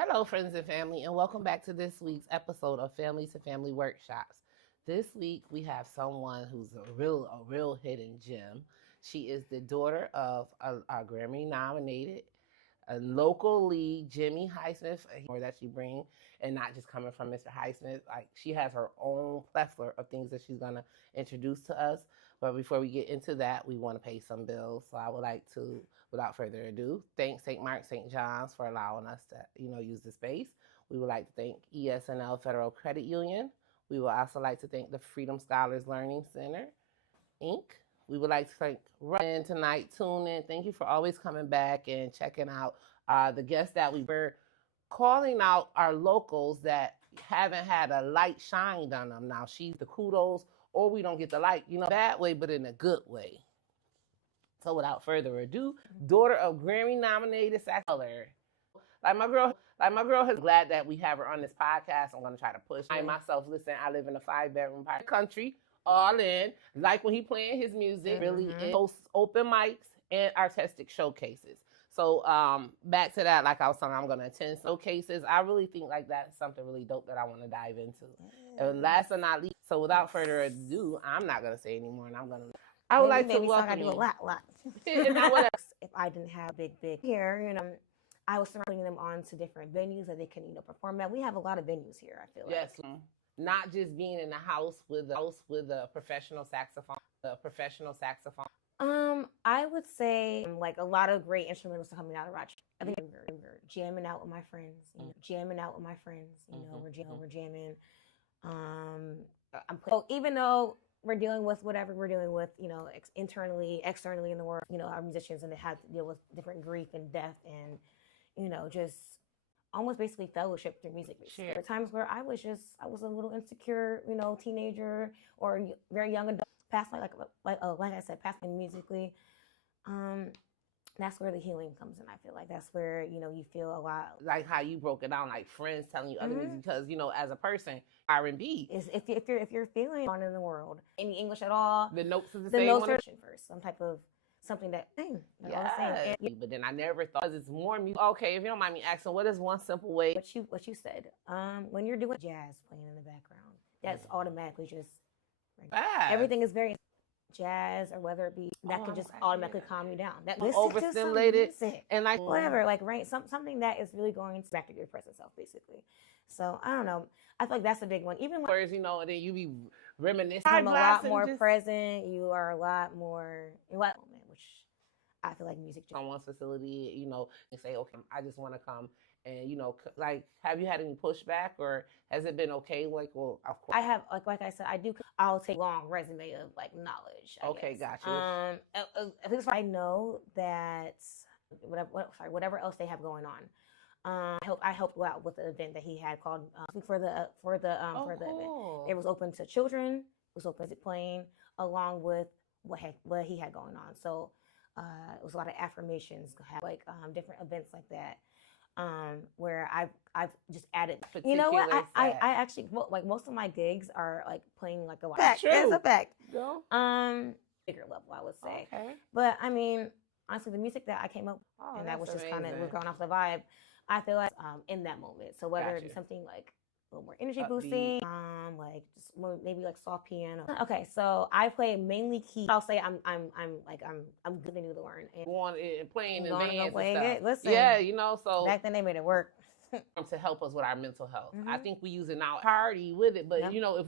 Hello, friends and family, and welcome back to this week's episode of Family to Family Workshops. This week we have someone who's a real hidden gem. She is the daughter of our Grammy-nominated local lead, Jimmy Highsmith, or that she bring, and not just coming from Mr. Highsmith. Like she has her own plethora of things that she's gonna introduce to us. But before we get into that, we want to pay some bills. So I would like to, without further ado, thank St. Mark St. John's for allowing us to, use the space. We would like to thank ES&L Federal Credit Union. We would also like to thank the Freedom Scholars Learning Center, Inc. We would like to thank Ryan tonight. Tune in. Thank you for always coming back and checking out the guests that we were calling out our locals that haven't had a light shined on them. Now she's the kudos, or we don't get the light, that way, but in a good way. So without further ado, daughter of Grammy-nominated saxophone. Like my girl is glad that we have her on this podcast. I'm gonna try to push. I myself, listen, I live in a 5-bedroom country, all in. Like when he playing his music, really hosts open mics and artistic showcases. So back to that, like I was saying, I'm gonna attend showcases. I really think like that's something really dope that I want to dive into. And last but not least, so without further ado, I'm not gonna say anymore, and I would like to welcome you. I do a lot. If I didn't have big here, I was putting them on to different venues that they can, perform at. We have a lot of venues here, I feel like. Yes. Not just being in the house with a professional saxophone. I would say like a lot of great instrumentals are coming out of Rochester. I think we're jamming out with my friends. We're jamming. Even though we're dealing with whatever we're dealing with, internally, externally in the world, our musicians, and they have to deal with different grief and death and, just almost basically fellowship through music. Sure. There were times where I was a little insecure, teenager or very young adult, past like I said, past musically. That's where the healing comes in. I feel like that's where, you feel a lot. Like how you broke it down, like friends telling you other music, because, as a person, R&B. Is if you're feeling on in the world, any English at all, the notes is the the same notes one. are first, some type of something that thing. Yeah. But then I never thought it's more music. Okay, if you don't mind me asking, what is one simple way? What you said. When you're doing jazz playing in the background, that's automatically just everything is very jazz, or whether it be that could just automatically calm you down. That overstimulated and like whatever, like something that is really going back to your present self, basically. So I don't know. I feel like that's a big one. Even when and then you be reminiscing. I'm a lot more present. You are a lot more which I feel like music. Someone's facility, and say, okay, I just want to come. And, like, have you had any pushback, or has it been okay? Like, well, of course. I have, like I said, I'll take a long resume of, like, knowledge. Okay, gotcha. At least I know that whatever else they have going on. I helped go out with the event that he had called for the event. It was open to children. It was open to playing along with what he had going on. So it was a lot of affirmations, like different events like that. Where I've just added, you know what? I actually, like most of my gigs are like playing like a fact. It's a fact. Go. Bigger level, I would say. Okay. But I mean, honestly, the music that I came up with, and that was just kind of was going off the vibe. I feel like in that moment. So whether it be something like a little more energy boosting, like just maybe like soft piano. Okay, so I play mainly key. I'll say I'm good to learn and going and playing in bands and playing stuff. it. Listen, yeah, so back then they made it work to help us with our mental health. I think we use it now party with it, but if